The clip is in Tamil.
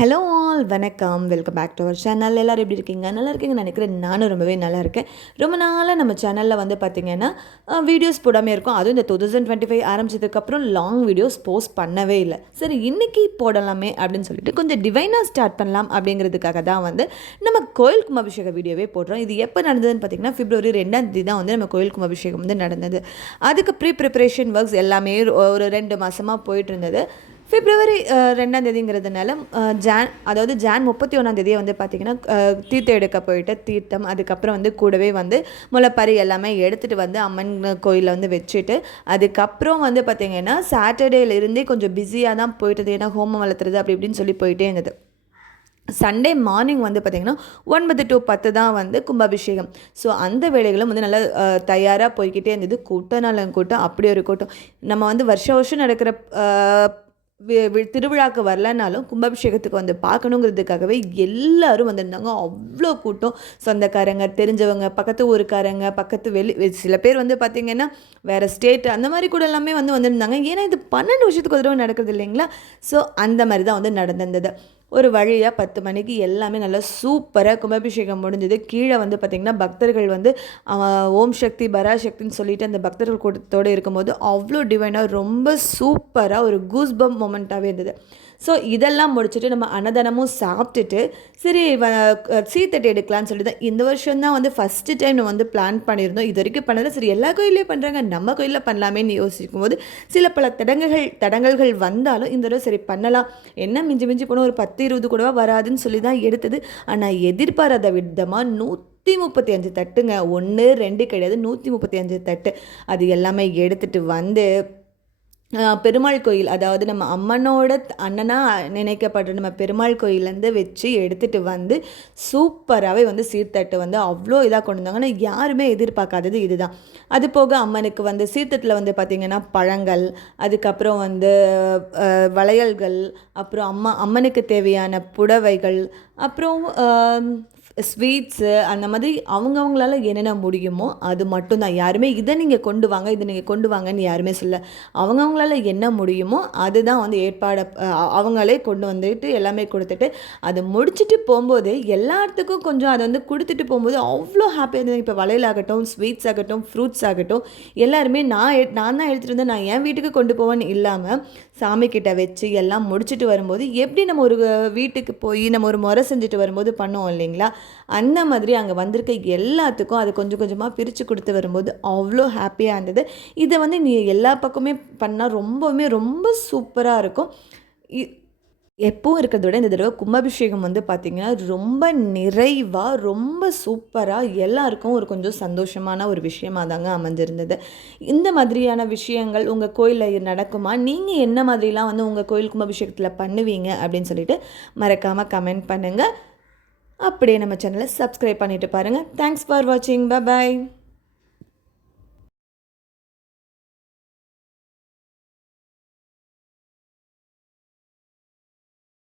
ஹலோ ஆல் வணக்கம். Welcome back to our channel. எல்லோரும் எப்படி இருக்கீங்க? நல்லா இருக்கீங்கன்னு நினைக்கிறேன். நானும் ரொம்பவே நல்லா இருக்கேன். ரொம்ப நாளாக நம்ம சேனலில் வந்து பார்த்திங்கன்னா வீடியோஸ் போடாமல் இருக்கும். அதுவும் இந்த டூ தௌசண்ட் டுவெண்ட்டி ஃபைவ் ஆரம்பிச்சதுக்கப்புறம் லாங் வீடியோஸ் போஸ்ட் பண்ணவே இல்லை. சரி இன்றைக்கி போடலாமே அப்படின்னு சொல்லிட்டு கொஞ்சம் டிவைனாக ஸ்டார்ட் பண்ணலாம் அப்படிங்கிறதுக்காக தான் வந்து நம்ம கோயில் கும்பாபிஷேக வீடியோவே போடுறோம். இது எப்போ நடந்ததுன்னு பார்த்திங்கன்னா பிப்ரவரி ரெண்டாம் தேதி தான் வந்து நம்ம கோயில் கும்பாபிஷேகம் வந்து நடந்தது. அதுக்கு ப்ரீ ப்ரிப்பரேஷன் ஒர்க்ஸ் எல்லாமே ஒரு ரெண்டு மாதமாக போயிட்டு இருந்தது. பிப்ரவரி ரெண்டாம் தேதிங்கிறதுனால ஜான் அதாவது ஜான் முப்பத்தி ஒன்றாம் தேதியை வந்து பார்த்திங்கன்னா தீர்த்தம் எடுக்க போயிட்டு தீர்த்தம் அதுக்கப்புறம் வந்து கூடவே வந்து முளைப்பறி எல்லாமே எடுத்துகிட்டு வந்து அம்மன் கோயிலில் வந்து வச்சுட்டு அதுக்கப்புறம் வந்து பார்த்திங்கன்னா சாட்டர்டேலேருந்தே கொஞ்சம் பிஸியாக தான் போயிட்டது. ஏன்னா ஹோமம் வளர்த்துறது அப்படி இப்படின்னு சொல்லி போயிட்டே இருந்தது. சண்டே மார்னிங் வந்து பார்த்திங்கன்னா ஒன்பது டு பத்து தான் வந்து கும்பாபிஷேகம். ஸோ அந்த வேலைகளும் வந்து நல்லா தயாராக போய்கிட்டே இருந்தது. கூட்டம் நல்ல கூட்டம் அப்படி ஒரு கூட்டம். நம்ம வந்து வருஷ வருஷம் நடக்கிற திருவிழாக்கு வரலனாலும் கும்பாபிஷேகத்துக்கு வந்து பார்க்கணுங்கிறதுக்காகவே எல்லாரும் வந்திருந்தாங்க. அவ்வளோ கூட்டம். சொந்தக்காரங்க தெரிஞ்சவங்க பக்கத்து ஊருக்காரங்க பக்கத்து வெளி சில பேர் வந்து பார்த்திங்கன்னா வேறு ஸ்டேட் அந்த மாதிரி கூட எல்லாமே வந்து வந்திருந்தாங்க. ஏன்னா இது பன்னெண்டு வருஷத்துக்கு ஒரு தடவை நடக்கிறது இல்லைங்களா? ஸோ அந்த மாதிரி தான் வந்து நடந்திருந்தது. ஒரு வழியாக பத்து மணிக்கு எல்லாமே நல்லா சூப்பராக கும்பாபிஷேகம் முடிஞ்சது. கீழே வந்து பார்த்திங்கன்னா பக்தர்கள் வந்து ஓம் சக்தி பராசக்தின்னு சொல்லிட்டு அந்த பக்தர்கள் கூட்டத்தோடு இருக்கும்போது அவ்வளோ டிவைனாக ரொம்ப சூப்பராக ஒரு கூஸ்பம் மூமெண்ட்டாகவே இருந்தது. ஸோ இதெல்லாம் முடிச்சுட்டு நம்ம அன்னதானமும் சாப்பிட்டுட்டு சரி சீத்தட்டி எடுக்கலான்னு சொல்லி தான் இந்த வருஷம் தான் வந்து ஃபஸ்ட்டு டைம் நம்ம வந்து பிளான் பண்ணியிருந்தோம். இது வரைக்கும் பண்ணலை. சரி எல்லா கோயிலையும் பண்ணுறாங்க நம்ம கோயிலில் பண்ணலாமேன்னு யோசிக்கும் போது சில பல தடங்குகள் தடங்கல்கள் வந்தாலும் இந்த தடவை சரி பண்ணலாம். என்ன மிஞ்சி மிஞ்சி போனால் ஒரு பத்து இருபது கூடவா வராதுன்னு சொல்லி தான் எடுத்தது. ஆனால் எதிர்பாராத விதமாக நூற்றி முப்பத்தி அஞ்சு தட்டுங்க. ஒன்று ரெண்டு கிடையாது. நூற்றி முப்பத்தி அஞ்சு தட்டு. அது எல்லாமே எடுத்துகிட்டு வந்து பெருமாள் கோயில் அதாவது நம்ம அம்மனோட அண்ணனாக நினைக்கப்படுற நம்ம பெருமாள் கோயிலேருந்து வச்சு எடுத்துகிட்டு வந்து சூப்பராகவே வந்து சீர்த்தட்டு வந்து அவ்வளோ இதாக கொண்டு வந்தாங்க. ஆனால் யாருமே எதிர்பார்க்காதது இதுதான். அது போக அம்மனுக்கு வந்து சீர்த்தட்டில் வந்து பார்த்திங்கன்னா பழங்கள் அதுக்கப்புறம் வந்து வளையல்கள் அப்புறம் அம்மா அம்மனுக்கு தேவையான புடவைகள் அப்புறம் ஸ்வீட்ஸு அந்த மாதிரி அவங்கவுங்களால என்னென்ன முடியுமோ அது மட்டும்தான். யாருமே இதை நீங்கள் கொண்டு வாங்க இதை நீங்கள் கொண்டு வாங்கன்னு யாருமே சொல்ல அவங்கவுங்களால என்ன முடியுமோ அதுதான் வந்து ஏற்பாடை அவங்களே கொண்டு வந்துட்டு எல்லாமே கொடுத்துட்டு அதை முடிச்சுட்டு போகும்போது எல்லாத்துக்கும் கொஞ்சம் அதை வந்து கொடுத்துட்டு போகும்போது அவ்வளோ ஹாப்பியாக இருந்தது. இப்போ வளையல் ஆகட்டும் ஸ்வீட்ஸ் ஆகட்டும் ஃப்ரூட்ஸ் ஆகட்டும் எல்லாருமே நான் நான் தான் எடுத்துகிட்டு வந்து நான் என் வீட்டுக்கு கொண்டு போவேன்னு இல்லாமல் சாமி கிட்ட வச்சு எல்லாம் முடிச்சுட்டு வரும்போது எப்படி நம்ம ஒரு வீட்டுக்கு போய் நம்ம ஒரு முறை செஞ்சுட்டு வரும்போது பண்ணுவோம் இல்லைங்களா? அந்த மாதிரி அங்கே வந்திருக்க எல்லாத்துக்கும் அது கொஞ்சம் கொஞ்சமாக பிரித்து கொடுத்து வரும்போது அவ்வளோ ஹாப்பியாக இருந்தது. இதை வந்து நீ எல்லா பக்கமே பண்ணால் ரொம்பவுமே ரொம்ப சூப்பராக இருக்கும். எப்பவும் இருக்கிறத விட இந்த தடவை கும்பாபிஷேகம் வந்து பார்த்திங்கன்னா ரொம்ப நிறைவாக ரொம்ப சூப்பராக எல்லாருக்கும் ஒரு கொஞ்சம் சந்தோஷமான ஒரு விஷயமாக தாங்க அமைஞ்சிருந்தது. இந்த மாதிரியான விஷயங்கள் உங்கள் கோயிலில் நடக்குமா? நீங்கள் என்ன மாதிரிலாம் வந்து உங்கள் கோயில் கும்பாபிஷேகத்தில் பண்ணுவீங்க அப்படின்னு சொல்லிட்டு மறக்காமல் கமெண்ட் பண்ணுங்கள் அப்படியே நம்ம சேனலை சப்ஸ்கிரைப் பண்ணிவிட்டு பாருங்கள் தேங்க்ஸ் ஃபார் வாட்சிங் பாய்